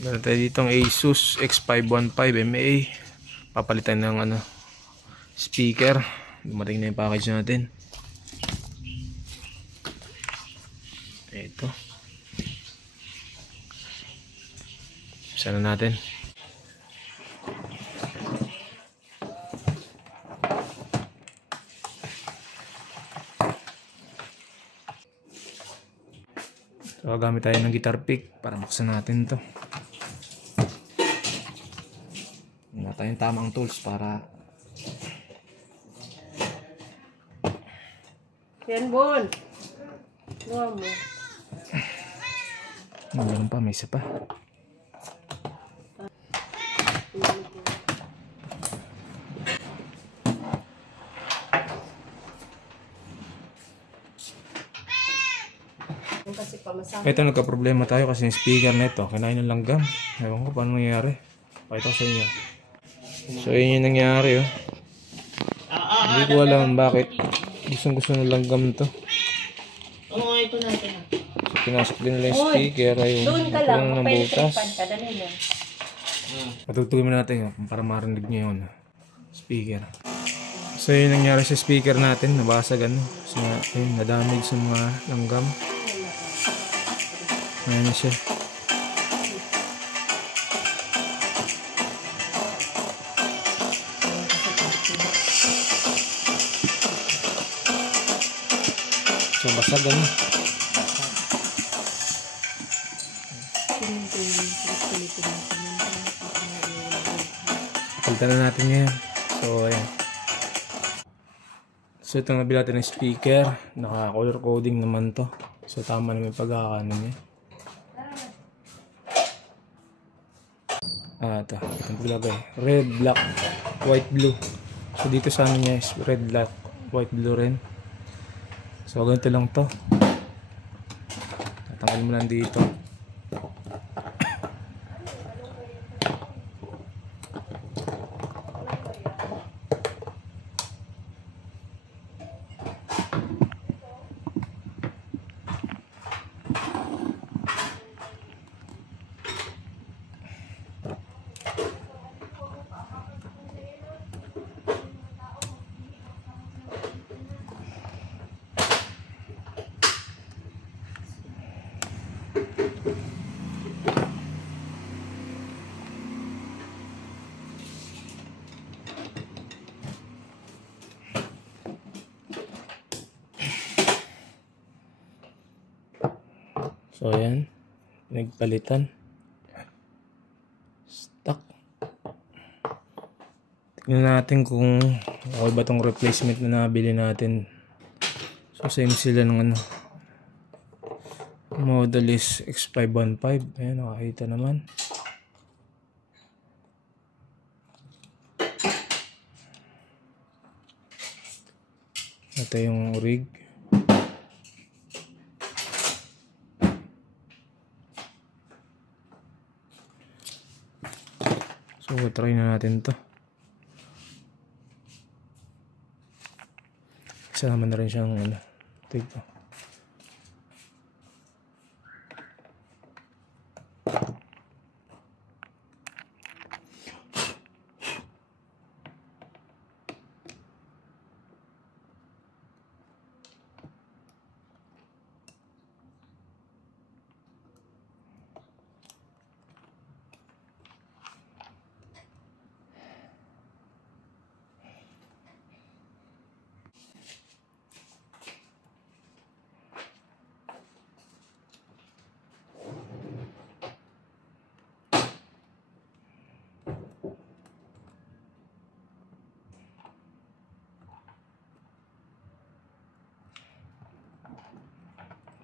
Meron tayo dito ang Asus X515MA. Papalitan ng speaker. Dumating na yung package natin. Ito. Sana natin. So, gamit tayo ng guitar pick para buksan natin to. Wala tayong tamang tools para yan, Bon. Buha mo. meron pa, may isa pa. Ito, nagka-problema tayo kasi yung speaker nito kinain ng langgam. Ewan ko paano nangyari. Pakita ko sa inyo. So yun yung nangyari, oh. Hindi ko alam bakit gustong-gusto ng langgam to. Oo, ito natin. So pinasok din nila yung speaker. Ayun, doon ka lang, ng butas. dali mo. Patutugin mo natin yun para marinig nyo yun. Speaker. So yun nangyari sa speaker natin. Nabasag So ayun, nadamage sa mga langgam. Ayan na siya. So basag Palitan na natin ngayon. So ayan. So ito nabili natin ng speaker. Naka color coding naman to. So tama naman yung pagkakaano niya. Ito. Itong paglagay. Red, black, white, blue. So dito sa ano niya is red, black, white, blue rin. So ganito lang to. Tatanggalin mo lang dito. So ayan, nagpalitan. Stuck. Tignan natin kung okay ba itong replacement na nabili natin. So same sila ng model is X515. Ayan, nakakita naman. Ito yung rig. So, try na natin to. Kasama na rin siyang ito.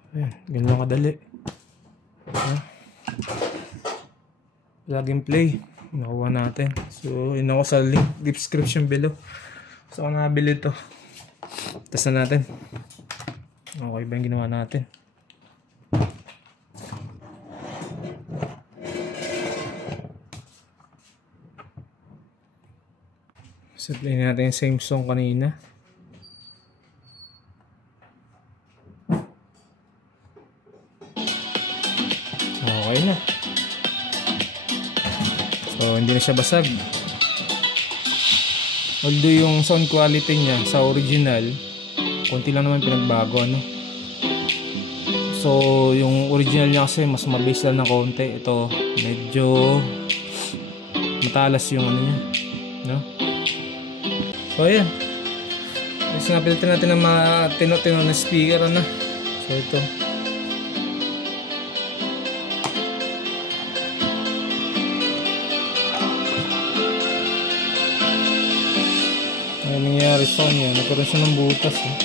Ayan, ganun lang kadali. Plug and play. Nakuha natin. So, yun ako sa link description below. So, ako nabili ito. Test na natin. Okay ba yung ginawa natin? So, play natin yung same song kanina. Okay na. So, hindi na siya basag. Although yung sound quality niya sa original, konti lang naman pinagbago, ano. So, yung original niya kasi mas mabase lang ng konti. Ito, medyo matalas yung ano niya, no? So, ayan. Tapos napilitan natin ng mga tino-tino na speaker, ano. So, ito. Ano nangyari sa kanya? Nagkaroon siya ng butas, eh.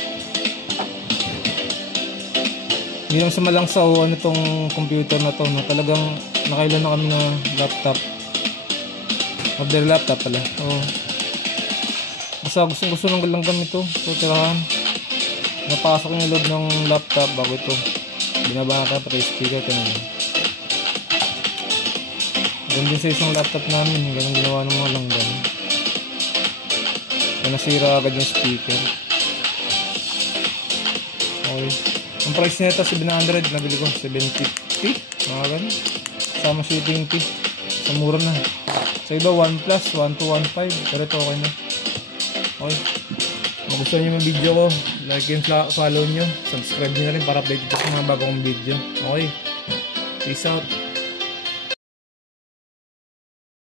Hindi naman sa malangsaw ano tong computer na to, no? Talagang nakailan na kami na laptop. Other laptop pala. Oh. Basta gusto ng langgam ito. So, tirahan. Napasok yung loob ng laptop bago ito. Binaba natin pati speaker. Ganun din sa isang laptop namin. Ganun ginawa ng mga langgam. So, nasira agad yung speaker. Okay. Ang price nito 700, nabili ko 750, mga ganun. Sama shipping fee. Sa mura na. Sa iba 1 plus, 1215. Pero ito okay na. Okay. Kung gusto nyo yung video ko, like and follow nyo. Subscribe nyo na rin para update ito sa mga bagong video. Okay. Peace out.